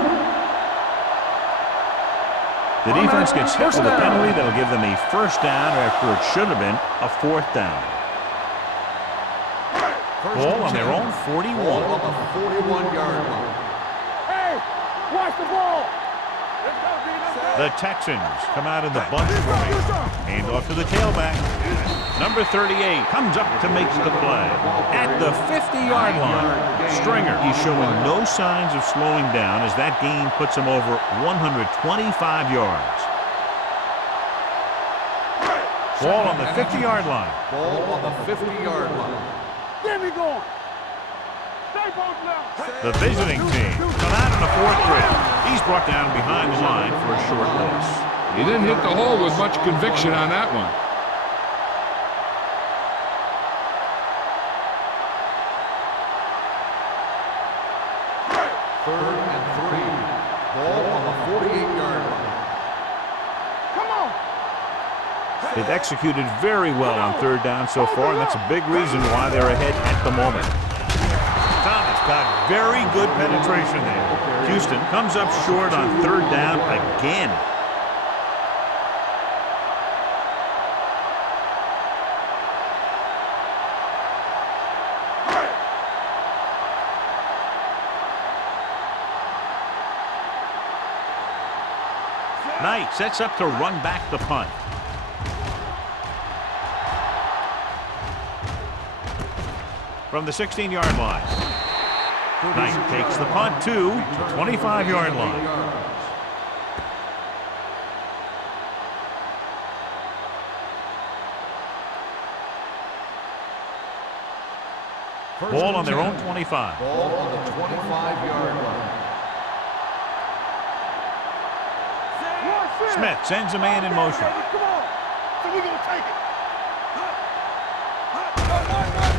The defense gets hit with a penalty that'll give them a first down after it should have been a 4th down. Ball on their own 41. Ball on the 41-yard line. Hey, watch the ball. Let's go, Dino. The Texans come out in the bunch formation. Hand off to the tailback. Number 38 comes up to make the play. At the 50-yard line, Stringer, he's showing no signs of slowing down as that gain puts him over 125 yards. Ball on the 50-yard line. Ball on the 50-yard line. Get me going. Stay both left. The visiting team come out in a 4-3. He's brought down behind the line for a short loss. He didn't hit the hole with much conviction on that one. Third and 3. Ball on the 48-yard line. Come on. They've executed very well on third down so far, and that's a big reason why they're ahead at the moment. Thomas got very good penetration there. Houston comes up short on third down again. Knight sets up to run back the punt. From the 16-yard line. Knight takes the punt to the 25-yard line. Ball on their own 25. Ball on the 25-yard line. Smith sends a man in motion. Come on. So we're going to take it.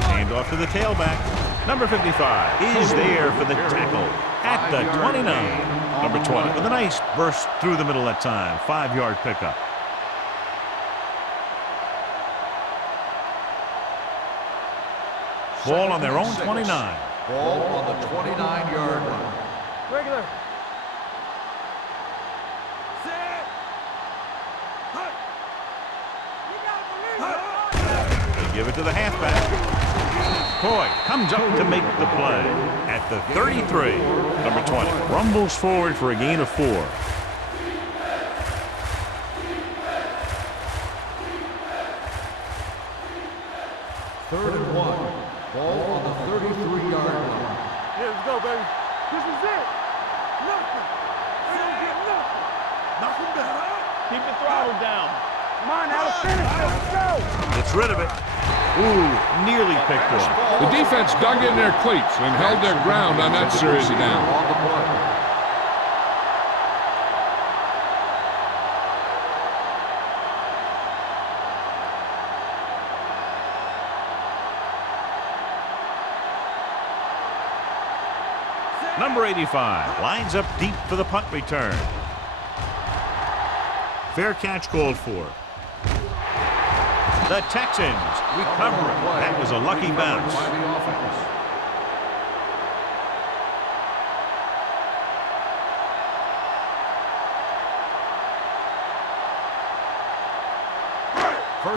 Hand off to the tailback. Number 55 is there for the tackle at the 29. Number 20 with a nice burst through the middle that time. 5-yard pickup. Ball on their own 29. Ball on the 29-yard line. Regular. They give it to the halfback. Coy comes up to make the play at the 33. Number 20 rumbles forward for a gain of 4. Third and 1. Ball on the 33-yard line. Yeah, let's go, baby. This is it. Nothing. They don't get nothing. Knock him down. Keep the throttle down. Come on, now, let's finish this. Let's go. Gets rid of it. Ooh, nearly picked off. The defense dug in their cleats and held their ground on that series of downs. On the play. Number 85 lines up deep for the punt return. Fair catch called for. The Texans recover it. That was a lucky bounce. By the offense.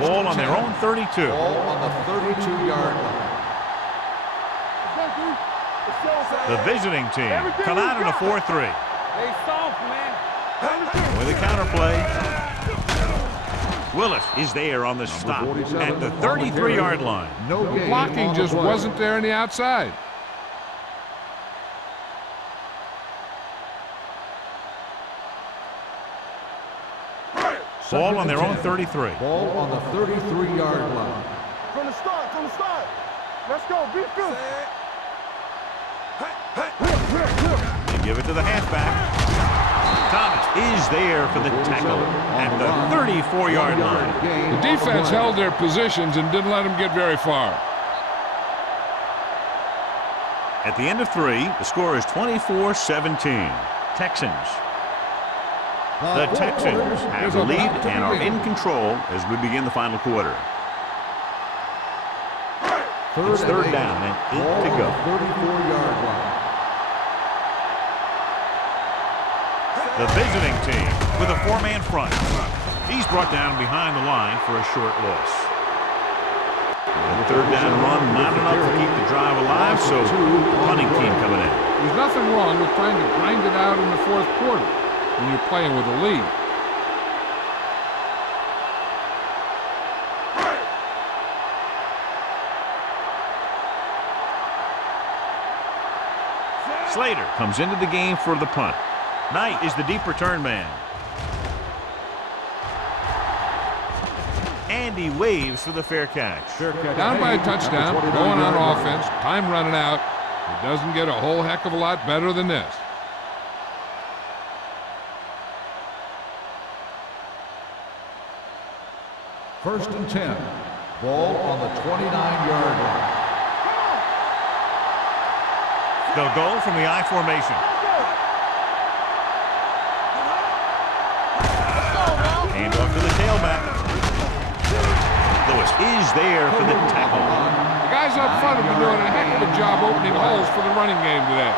Ball on their own 32. Ball on the 32-yard line. The visiting team come out in a 4-3. They soft, man. With a counter play. Willis is there on the stop at the 33-yard line. No The gain blocking on the just play. wasn't there on the outside. Ball on their own 33. Ball on the 33-yard line. From the start. Let's go. Be good. They give it to the halfback. Thomas is there for the tackle at the 34-yard line. The defense held their positions and didn't let them get very far. At the end of 3, the score is 24-17. Texans. The Texans have the lead and are in control as we begin the final quarter. It's third down and 8 to go. 34-yard line. The visiting team with a 4-man front. He's brought down behind the line for a short loss. The third down run, not enough to keep the drive alive, so punting team coming in. There's nothing wrong with trying to grind it out in the fourth quarter when you're playing with a lead. Slater comes into the game for the punt. Knight is the deep return man. Andy waves for the fair catch. Down by a touchdown, going on offense, time running out. It doesn't get a whole heck of a lot better than this. First and 10. Ball on the 29-yard line. They'll go from the I formation. Hand off to the tailback. Lewis is there for the tackle. The guys up front have been doing a heck of a job opening holes for the running game today.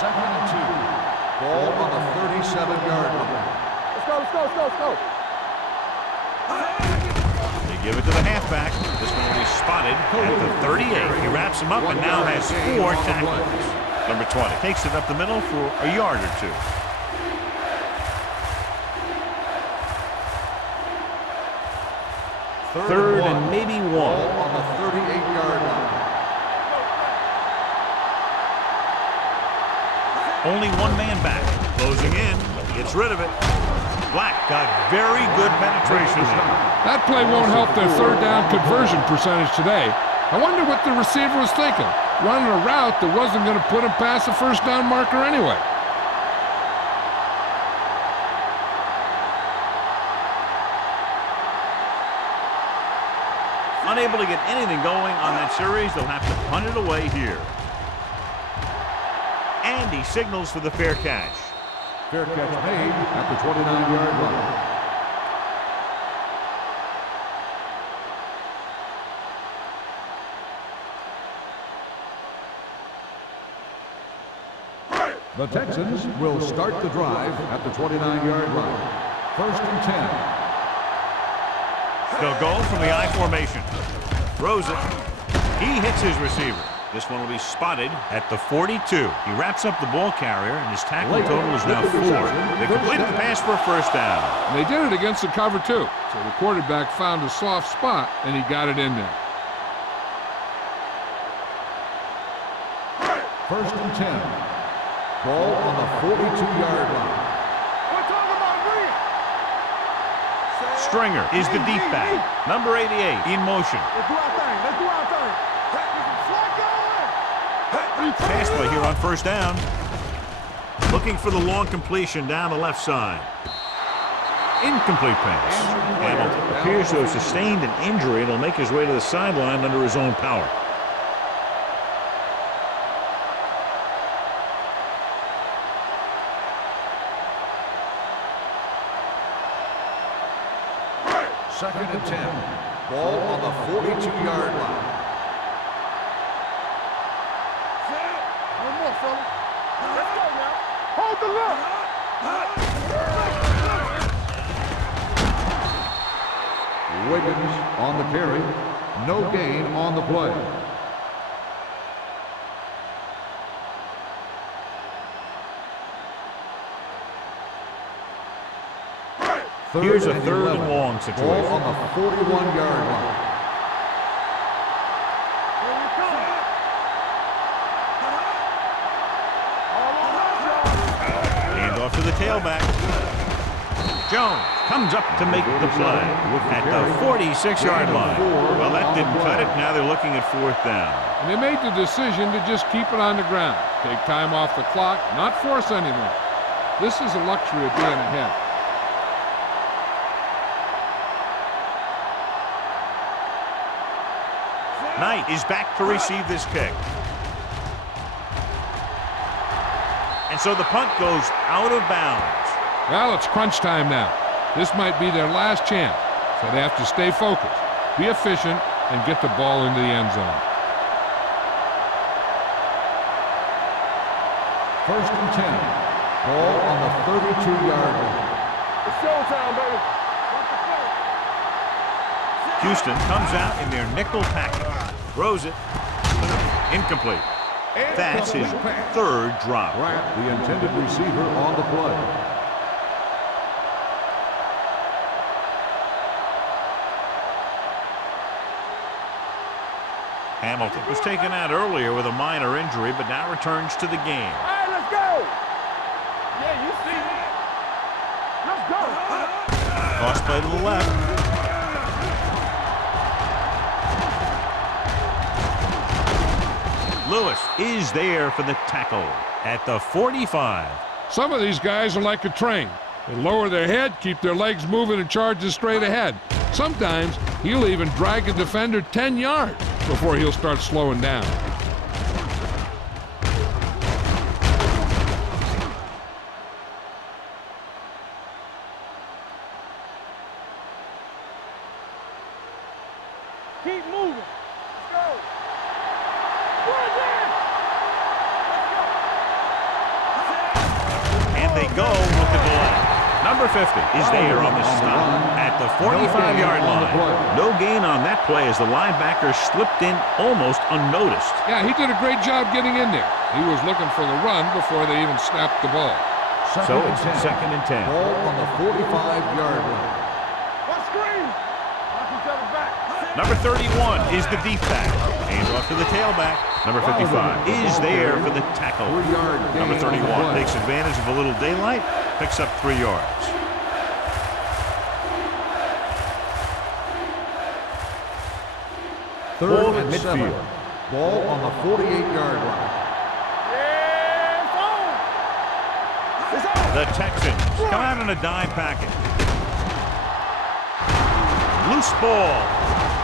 Second and 2. Ball on the 37-yard line. Let's go. They give it to the halfback. This one will be spotted at the 38. He wraps him up and now has 4 tackles. Number 20 takes it up the middle for a yard or 2. Third and maybe 1. Ball on the 38-yard line. Only 1 man back. Closing in. Gets rid of it. Black got very good penetration there. That play won't help their third down conversion percentage today. I wonder what the receiver was thinking, running a route that wasn't going to put him past the first down marker anyway. Unable to get anything going on that series, they'll have to punt it away here. And he signals for the fair catch. Fair catch made at the 29-yard line. The Texans will start the drive at the 29-yard line. First and 10. They'll go from the I formation. Throws it. He hits his receiver. This one will be spotted at the 42. He wraps up the ball carrier, and his tackle total is now 4. They completed the pass for a first down. And they did it against the cover, too. So the quarterback found a soft spot, and he got it in there. First and 10. Ball on the 42-yard line. We're talking about Green. Stringer is the deep back. Number 88 in motion. Let's do our thing. Pass play here on first down. Looking for the long completion down the left side. Incomplete pass. Hamilton appears to have sustained an injury and will make his way to the sideline under his own power. Second and 10. Ball on the 42-yard line. One more, fella. Let's go now. Hold the look. Wiggins on the carry. No gain on the play. Here's a and third 11. and long Ball situation. on the 41-yard line. Here we come. All on us, y'all. Hand off to the tailback. Jones comes up to make the play at the 46-yard line. Well, that didn't cut it. Now they're looking at fourth down. And they made the decision to just keep it on the ground. Take time off the clock, not force anything. This is a luxury of being ahead. Knight is back to receive this kick. And so the punt goes out of bounds. Well, it's crunch time now. This might be their last chance, so they have to stay focused, be efficient, and get the ball into the end zone. First and 10. Ball on the 32-yard line. It's showtime, baby. Houston comes out in their nickel package. Throws it. Incomplete. That's his third drop. Grant, the intended receiver, on the play. Hamilton was taken out earlier with a minor injury, but now returns to the game. All right, let's go. Yeah, you see it. Let's go. Cross play to the left. Lewis is there for the tackle at the 45. Some of these guys are like a train. They lower their head, keep their legs moving, and charge straight ahead. Sometimes he'll even drag a defender 10 yards before he'll start slowing down. Keep moving. Let's go. Good man. And they go with the delay. Number 50 is there on the stop at the 45-yard line. No gain on that play as the linebacker slipped in almost unnoticed. Yeah, he did a great job getting in there. He was looking for the run before they even snapped the ball. So it's second and 10. Ball on the 45-yard line. What screen? Knock each other back. Number 31 is the deep back. Hand off to the tailback. Number 55 is there for the tackle. 3-yard gain Number on the 31 play. takes advantage of a little daylight, picks up 3 yards. Third Ball at and midfield. 7. Ball on the 48-yard line. Yeah, phone. It's on. The Texans come out in a dime package. Loose ball.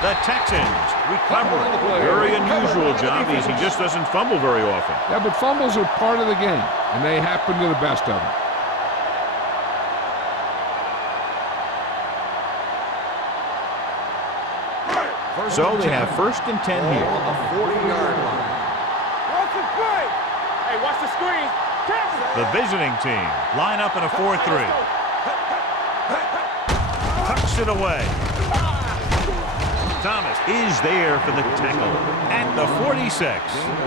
The Texans recover. Very unusual job as he just doesn't fumble very often. Yeah, but fumbles are part of the game, and they happen to the best of them. So they have first and 10 Ball here. on the 40-yard line. Watch the play. Hey, watch the screen. Careful. The visiting team line up in a 4-3. Tucks it away. Thomas is there for the tackle at the 46.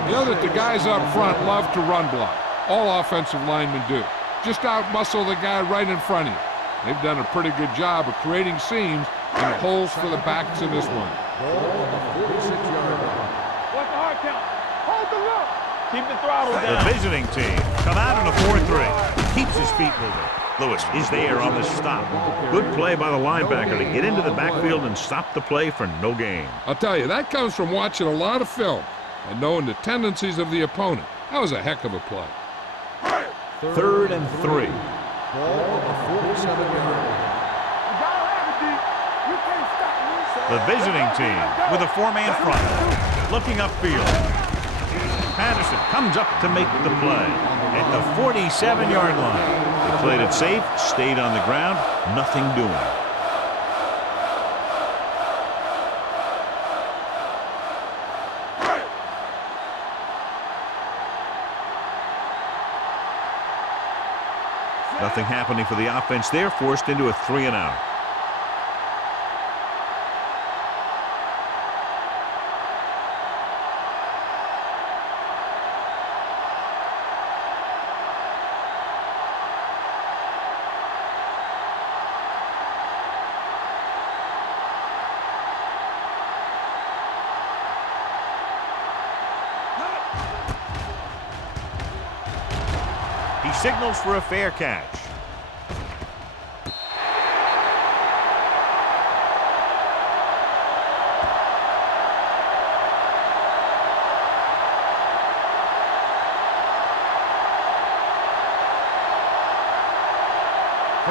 You know that the guys up front love to run block. All offensive linemen do. Just out-muscle the guy right in front of you. They've done a pretty good job of creating seams and holes for the backs in this one. Ball on the 46-yard line. Watch the hard count. Hold the look. Keep the throttle The down. visiting team come out in a 4-3. Keeps his feet moving. Lewis is there on the stop. Good play by the linebacker to get into the backfield and stop the play for no gain. I'll tell you, that comes from watching a lot of film and knowing the tendencies of the opponent. That was a heck of a play. Third and 3. Ball on the 47-yard line. You gotta have it, D. You can't stop me. The visiting team with a 4-man front. Looking upfield. Patterson comes up to make the play at the 47-yard line. They played it safe, stayed on the ground, nothing doing. Nothing happening for the offense there, forced into a 3-and-out. signals for a fair catch.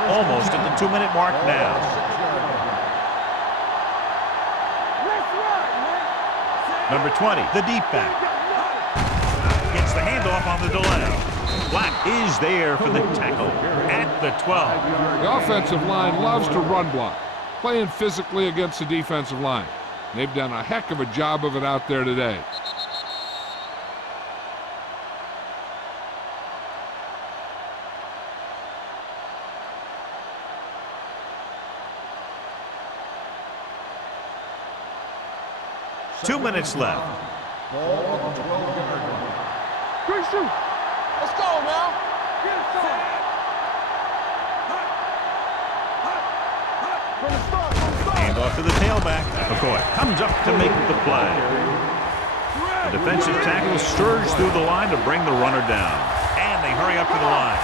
Almost at the 2-minute mark now. Number 20, the deep back. Gets the handoff on the delay. Black is there for the tackle at the 12. The offensive line loves to run block, playing physically against the defensive line. They've done a heck of a job of it out there today. Two minutes left. Ball on the 12-yard line. Let's go now. Get it started. From the start. Hand off to the tailback. McCoy comes up to make the play. The defensive tackle surged through the line to bring the runner down. And they hurry up to the line.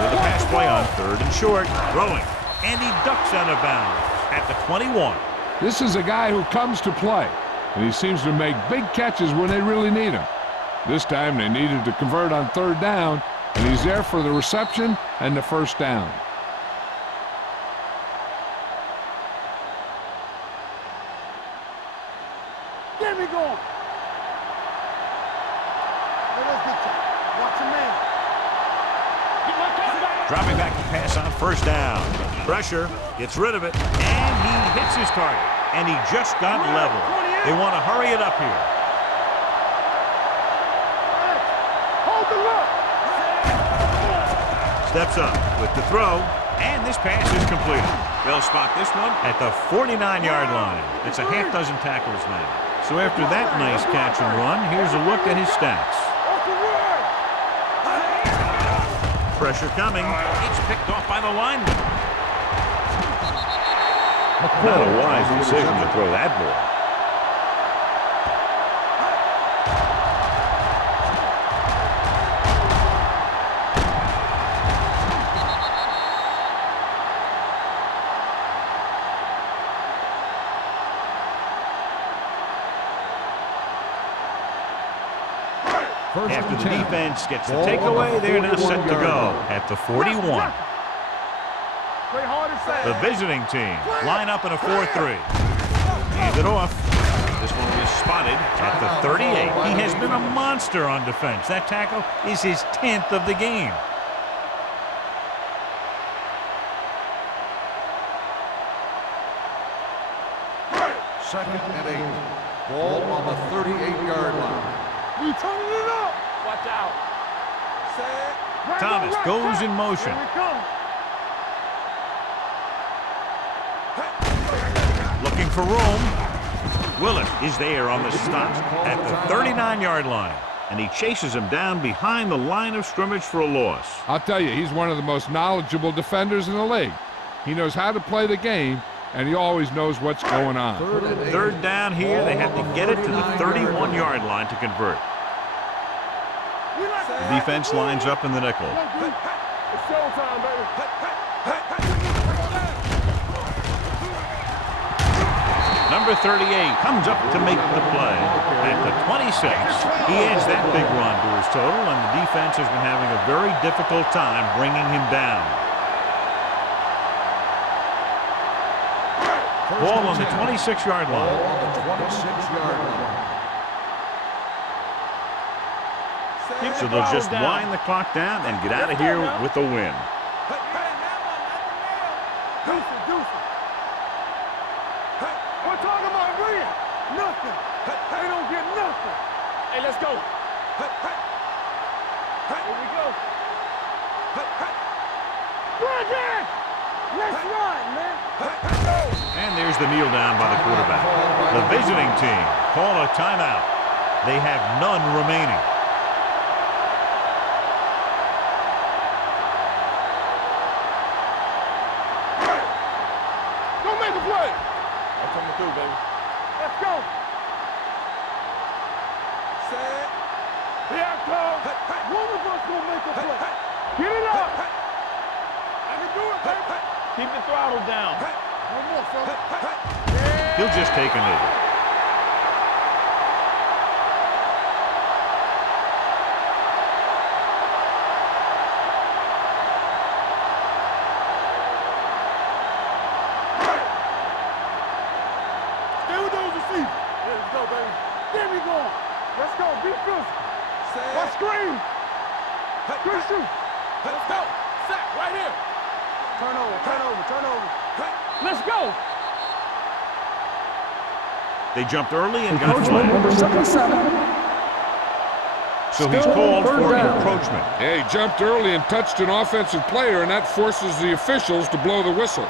With the pass play on 3rd and short. Throwing. And he ducks out of bounds at the 21. This is a guy who comes to play, and he seems to make big catches when they really need him. This time they needed to convert on 3rd down, and he's there for the reception and the 1st down. Get me going. Let's get you. Watch your man. Dropping back to pass on 1st down. Pressure. Gets rid of it. And he hits his target. And he just got level. They want to hurry it up here. Hold the look. Steps up with the throw. And this pass is completed. They'll spot this one at the 49-yard line. It's a half dozen tackles now. So after that nice catch and run, here's a look at his stats. Pressure coming. It's picked off by the lineman. Not a wise decision to throw that ball. After the defense gets the takeaway, they're now set to go at the 41. The visiting team line up in a 4-3. Hand it off. This one is spotted at the 38. He has been a monster on defense. That tackle is his 10th of the game. Second and 8. Ball on the 38-yard line. We turning it up. Watch out. Thomas goes in motion. Here we come. Looking for room. Willett is there on the stop at the 39-yard line. And he chases him down behind the line of scrimmage for a loss. I'll tell you, he's one of the most knowledgeable defenders in the league. He knows how to play the game, and he always knows what's going on. 3rd down here. They have to get it to the 31-yard line to convert. The defense lines up in the nickel. It's showtime, baby. Number 38 comes up to make the play. At the 26, he adds that big run to his total, and the defense has been having a very difficult time bringing him down. Ball on the 26-yard line. Ball on the 26-yard line. So they'll just wind the clock down and get out of here with a win. We're talking about win. Nothing. They don't get nothing. Hey, let's go. Here we go. Bridget! Let's run, man. And there's the kneel down by the quarterback. The visiting team call a timeout. They have none remaining. Let's go. Set. Here I come. One of us gonna make a play. Get it up. I can do it, baby. Keep the throttle down. One more, fella. He'll just take a knee. Let's go, be physical. Let's screen. Good shoot. Let's go. Sack, right here. Turn over. Let's go. They jumped early and got Encroachment flagged. number 77. So he's Still called third for down. encroachment. Yeah, he jumped early and touched an offensive player, and that forces the officials to blow the whistle.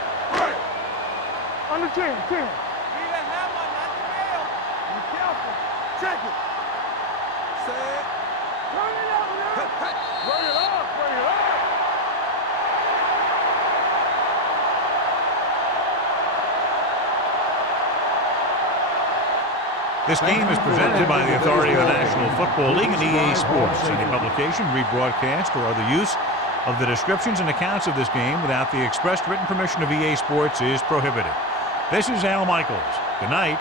Under 10. Be the hammer, not the nail. Be careful. Check it. Set. Turn it up now. Bring it up. This game is presented by the authority of the National Football League and EA Sports. Any publication, rebroadcast, or other use of the descriptions and accounts of this game without the expressed written permission of EA Sports is prohibited. This is Al Michaels. Good night.